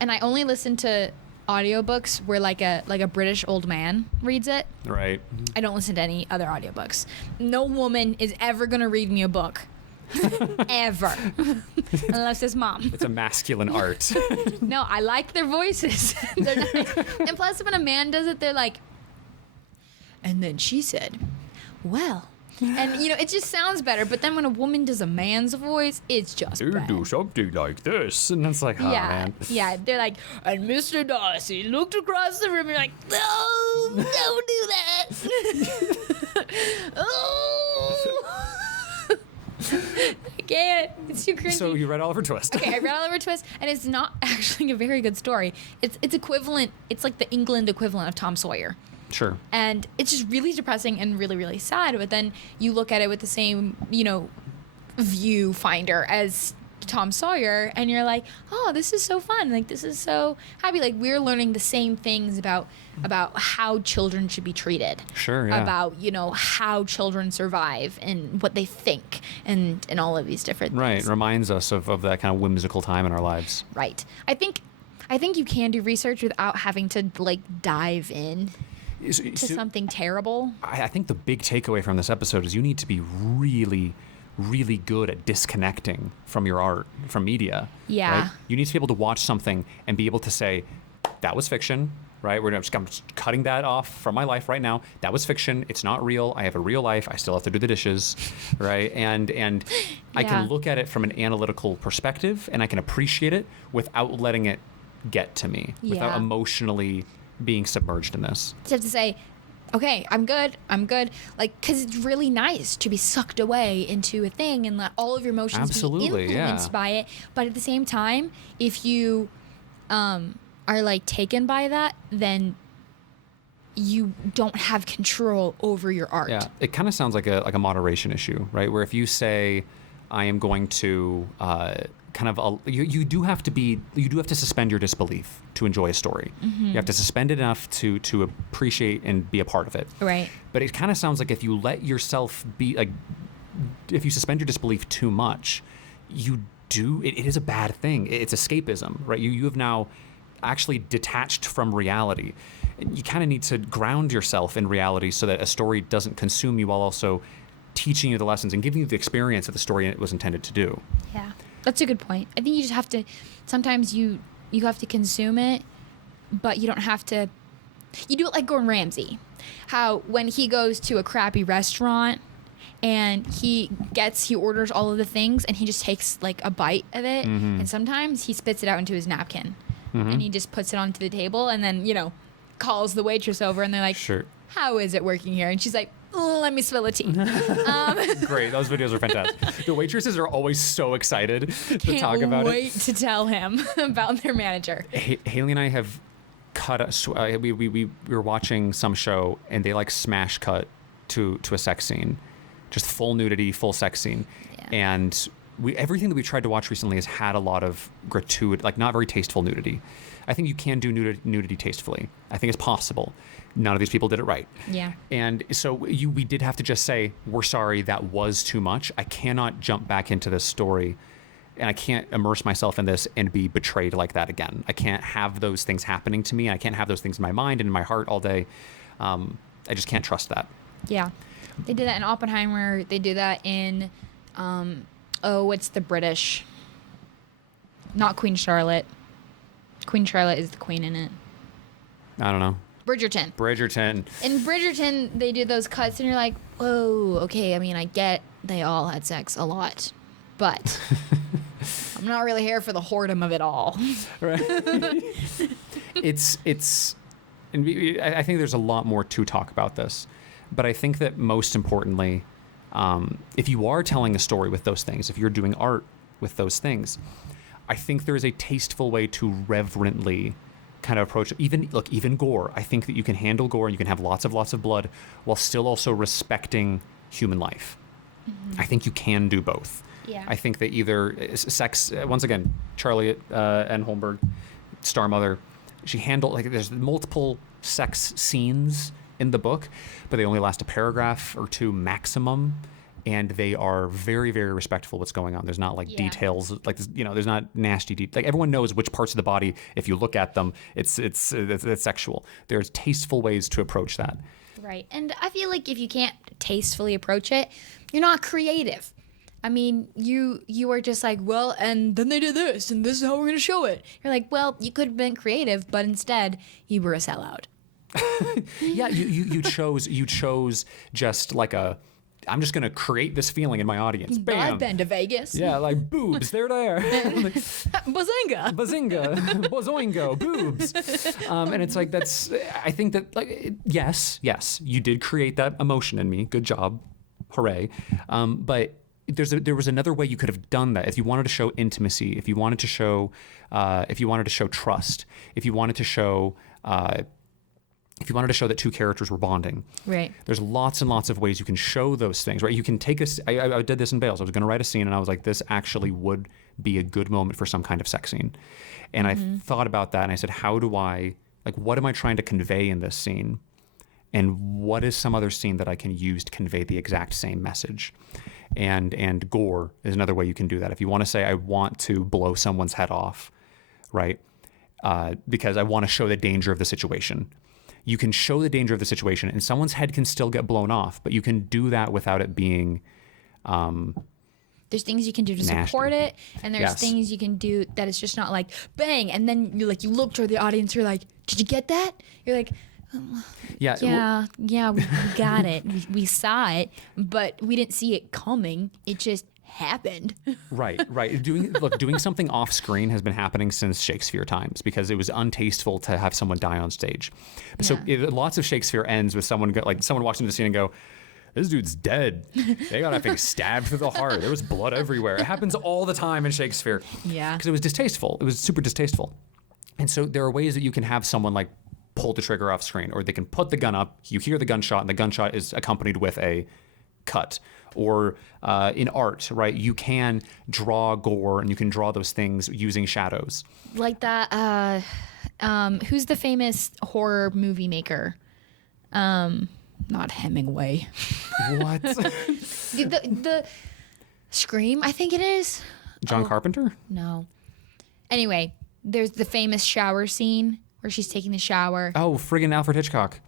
and I only listened to audiobooks where like a British old man reads it. Right. I don't listen to any other audiobooks. No woman is ever going to read me a book. Ever. Unless it's mom. It's a masculine art. No, I like their voices. They're nice. And plus, when a man does it, they're like, and then she said, well. And, you know, it just sounds better. But then when a woman does a man's voice, it's just bad. do something like this. And it's like, oh, man. Yeah, they're like, and Mr. Darcy looked across the room and you're like, no, don't do that. Oh. I can't. It's too cringy. So you read Oliver Twist. Okay, I read Oliver Twist, and it's not actually a very good story. It's equivalent. It's like the England equivalent of Tom Sawyer. Sure. And it's just really depressing and really, really sad. But then you look at it with the same, you know, viewfinder as Tom Sawyer, and you're like, oh, this is so fun. Like, this is so happy. Like, we're learning the same things about how children should be treated. Sure, yeah. About, you know, how children survive and what they think and all of these different things. Right. Reminds us of that kind of whimsical time in our lives. Right. I think you can do research without having to, like, dive in to something terrible. I think the big takeaway from this episode is you need to be really, really good at disconnecting from your art, from media. Yeah. Right? You need to be able to watch something and be able to say, that was fiction, right? I'm just cutting that off from my life right now. That was fiction. It's not real. I have a real life. I still have to do the dishes, right? And I can look at it from an analytical perspective, and I can appreciate it without letting it get to me, without emotionally being submerged in this. You have to say, okay, I'm good. Like, because it's really nice to be sucked away into a thing and let all of your emotions be influenced by it. But at the same time, if you are like taken by that, then you don't have control over your art. Yeah, it kind of sounds like a moderation issue, right? Where if you say, I am going to you do have to suspend your disbelief to enjoy a story. Mm-hmm. You have to suspend it enough to appreciate and be a part of it. Right. But it kind of sounds like if you let yourself be like, if you suspend your disbelief too much, it is a bad thing. It's escapism, right? You have now actually detached from reality. You kind of need to ground yourself in reality so that a story doesn't consume you while also teaching you the lessons and giving you the experience that the story was intended to do. Yeah, that's a good point. I think you just have to, sometimes you have to consume it, but you don't have to, you do it like Gordon Ramsay. How when he goes to a crappy restaurant and he orders all of the things and he just takes like a bite of it, and sometimes he spits it out into his napkin and he just puts it onto the table and then, calls the waitress over and they're like, Sure. how is it working here? And she's like, let me spill a tea. Great. Those videos are fantastic. The waitresses are always so excited to talk about Can't wait it. to tell him about their manager. Haley and I have we were watching some show and they like smash cut to a sex scene, just full nudity, full sex scene. Yeah. And everything that we tried to watch recently has had a lot of gratuity, like not very tasteful nudity. I think you can do nudity tastefully. I think it's possible. None of these people did it right. Yeah. And so we did have to just say, we're sorry, that was too much. I cannot jump back into this story and I can't immerse myself in this and be betrayed like that again. I can't have those things happening to me. I can't have those things in my mind and in my heart all day. I just can't trust that. Yeah. They did that in Oppenheimer. They do that in, it's the British. Not Queen Charlotte. Queen Charlotte is the queen in it. I don't know. Bridgerton. In Bridgerton, they do those cuts, and you're like, whoa, okay, I mean, I get they all had sex a lot, but I'm not really here for the whoredom of it all. Right. I think there's a lot more to talk about this, but I think that most importantly, if you are telling a story with those things, if you're doing art with those things, I think there is a tasteful way to reverently kind of approach it. Even gore. I think that you can handle gore and you can have lots of blood while still also respecting human life. I think you can do both. Yeah. I think that either sex, once again, Charlie N. Holmberg, Star Mother, she handled, there's multiple sex scenes in the book, but they only last a paragraph or two maximum. And they are very, very respectful of what's going on. There's not details, there's not nasty details. Everyone knows which parts of the body, if you look at them, it's sexual. There's tasteful ways to approach that. Right. And I feel like if you can't tastefully approach it, you're not creative. I mean, you are just like, well, and then they did this, and this is how we're going to show it. You're like, well, you could have been creative, but instead you were a sellout. Yeah, you chose just like I'm just going to create this feeling in my audience. Bam. I've been to Vegas. Yeah, like boobs, they're there. Bazinga. Bazinga, bozoingo, boobs. And it's like, I think that yes, you did create that emotion in me. Good job. Hooray. But there was another way you could have done that. If you wanted to show intimacy, if you wanted to show trust, if you wanted to show that two characters were bonding, right? There's lots and lots of ways you can show those things, right? You can take I did this in Bales. I was going to write a scene, and I was like, this actually would be a good moment for some kind of sex scene. And I thought about that, and I said, what am I trying to convey in this scene? And what is some other scene that I can use to convey the exact same message? And gore is another way you can do that. If you want to say, I want to blow someone's head off, right? Because I want to show the danger of the situation. You can show the danger of the situation and someone's head can still get blown off, but you can do that without it being there's things you can do to nasty. Support it, and there's things you can do that it's just not like bang, and then you look toward the audience, you're like, did you get that? You're like, yeah, we got it. We saw it, but we didn't see it coming. It just happened. Right. Doing something off screen has been happening since Shakespeare times because it was untasteful to have someone die on stage. Yeah. So lots of Shakespeare ends with someone watching the scene and go, this dude's dead. They got a stabbed through the heart. There was blood everywhere. It happens all the time in Shakespeare. Yeah. Because it was distasteful. It was super distasteful. And so there are ways that you can have someone pull the trigger off screen, or they can put the gun up, you hear the gunshot, and the gunshot is accompanied with a cut. Or in art, right, you can draw gore and you can draw those things using shadows. Like that, who's the famous horror movie maker? Not Hemingway. What? the Scream, I think it is. John Carpenter? No. Anyway, there's the famous shower scene where she's taking the shower. Oh, friggin' Alfred Hitchcock.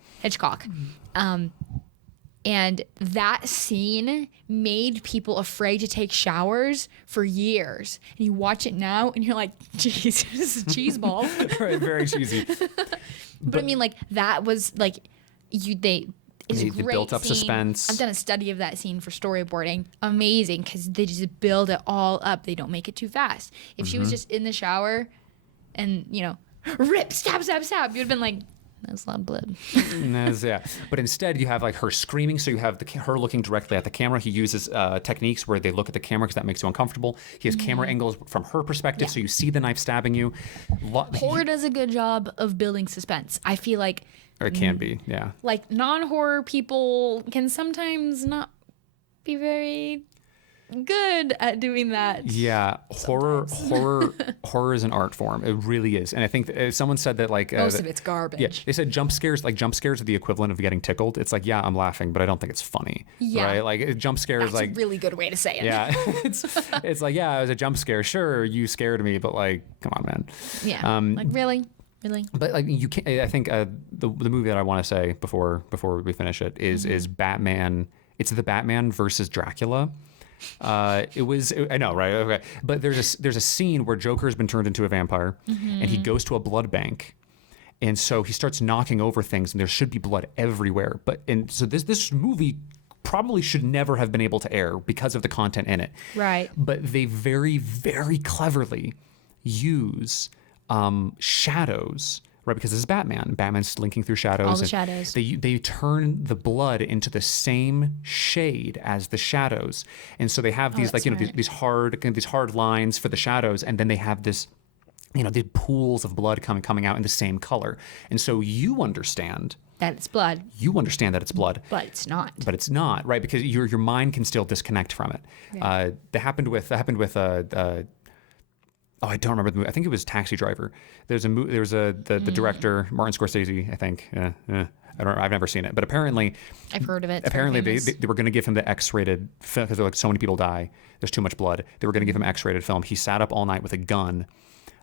And that scene made people afraid to take showers for years. And you watch it now and you're like, Jesus, this is a cheese ball. Right, very cheesy. But I mean, like, that was like, it's They a great built up scene. suspense. I've done a study of that scene for storyboarding. Amazing, because they just build it all up. They don't make it too fast. If she was just in the shower and, rip, stab, stab, stab, you'd have been like, that's a lot of blood. Yeah. But instead, you have like her screaming. So you have her looking directly at the camera. He uses techniques where they look at the camera because that makes you uncomfortable. He has camera angles from her perspective. Yeah. So you see the knife stabbing you. Horror does a good job of building suspense. I feel like Or it can be, yeah. like non-horror people can sometimes not be very good at doing that. Yeah, horror is an art form. It really is. And I think someone said that like Most of it's garbage. Yeah, they said jump scares are the equivalent of getting tickled. It's like, yeah, I'm laughing, but I don't think it's funny. Yeah. Right? Like jump scares, That's like a really good way to say it. yeah, it's like, yeah, it was a jump scare. Sure, you scared me, but like, come on, man. Yeah. Like really. But like you can't. I think the movie that I want to say before we finish it is Batman. It's the Batman versus Dracula. I know, right? Okay, but there's a scene where Joker's been turned into a vampire, and he goes to a blood bank, and so he starts knocking over things, and there should be blood everywhere. So this movie probably should never have been able to air because of the content in it. Right. But they very, very cleverly use shadows. Right, because this is Batman. Batman's slinking through shadows. All the shadows. They turn the blood into the same shade as the shadows, and so they have these like these hard lines for the shadows, and then they have this, the pools of blood coming out in the same color, and so you understand that it's blood. You understand that it's blood, but it's not. But it's not, right? Because your mind can still disconnect from it. Yeah. That happened with I don't remember the movie. I think it was Taxi Driver. The director, Martin Scorsese, I think. I've never seen it, but apparently I've heard of it. Apparently they were going to give him the X-rated film because like so many people die. There's too much blood. They were going to give him X-rated film. He sat up all night with a gun,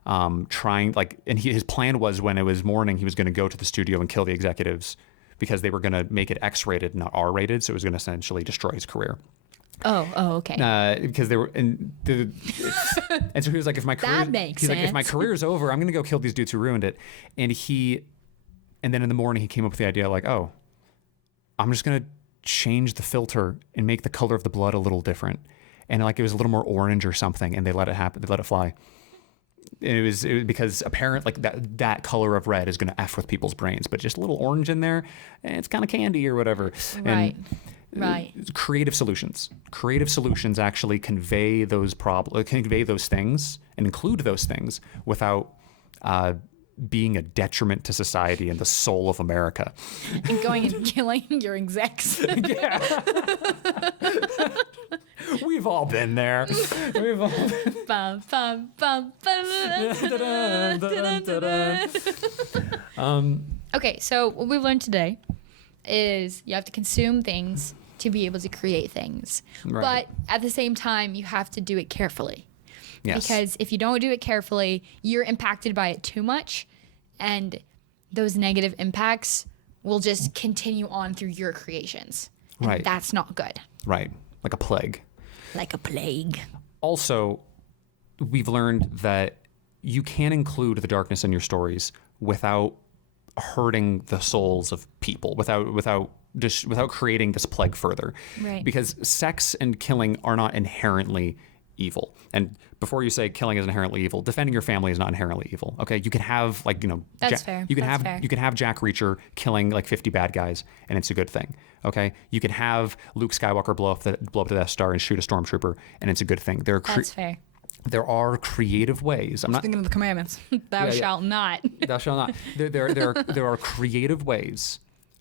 his plan was when it was morning, he was going to go to the studio and kill the executives because they were going to make it X-rated, not R-rated. So it was going to essentially destroy his career. Oh, okay. Because they were, and so he was like, if my career is over, I'm gonna go kill these dudes who ruined it. And then in the morning he came up with the idea like, oh, I'm just gonna change the filter and make the color of the blood a little different, and like it was a little more orange or something, and they let it happen, they let it fly. And it was because apparently like that color of red is gonna F with people's brains, but just a little orange in there, and it's kind of candy or whatever. Right. And, Right. Creative solutions actually convey those things and include those things without being a detriment to society and the soul of America. And going and killing your execs. Yeah. We've all been there. We've all been. Okay, so what we've learned today is you have to consume things to be able to create things. Right. But at the same time, you have to do it carefully. Yes. Because if you don't do it carefully, you're impacted by it too much, and those negative impacts will just continue on through your creations. And Right. that's not good. Right. Like a plague. Like a plague. Also, we've learned that you can include the darkness in your stories without hurting the souls of people, without creating this plague further. Right. Because sex and killing are not inherently evil. And before you say killing is inherently evil, defending your family is not inherently evil. Okay, you can have That's fair. You can That's have fair. you can have Jack Reacher killing like 50 bad guys, and it's a good thing. Okay, you can have Luke Skywalker blow up the Death Star and shoot a stormtrooper, and it's a good thing. That's fair. There are creative ways. I'm not Thinking of the commandments. Thou shalt not. Thou shalt not. There are creative ways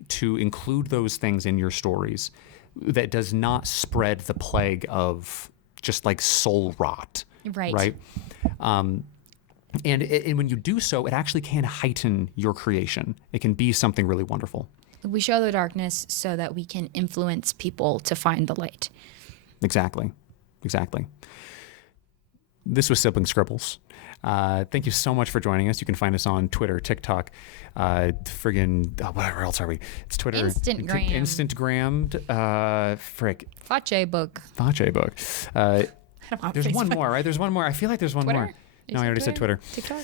to include those things in your stories that does not spread the plague of just like soul rot. Right. Right. And when you do so, it actually can heighten your creation. It can be something really wonderful. We show the darkness so that we can influence people to find the light. Exactly. This was Sibling Scribbles. Thank you so much for joining us. You can find us on Twitter, TikTok, whatever else are we? It's Twitter. Instantgram. Instagrammed. Fache book. Fache book. There's one more, right? There's one more. I feel like there's one Twitter? more. No, I already said Twitter. TikTok.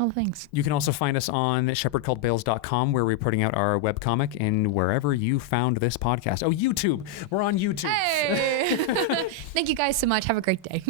All the things. You can also find us on shepherdcalledbales.com, where we're putting out our webcomic, and wherever you found this podcast. Oh, YouTube. We're on YouTube. Hey! Thank you guys so much. Have a great day.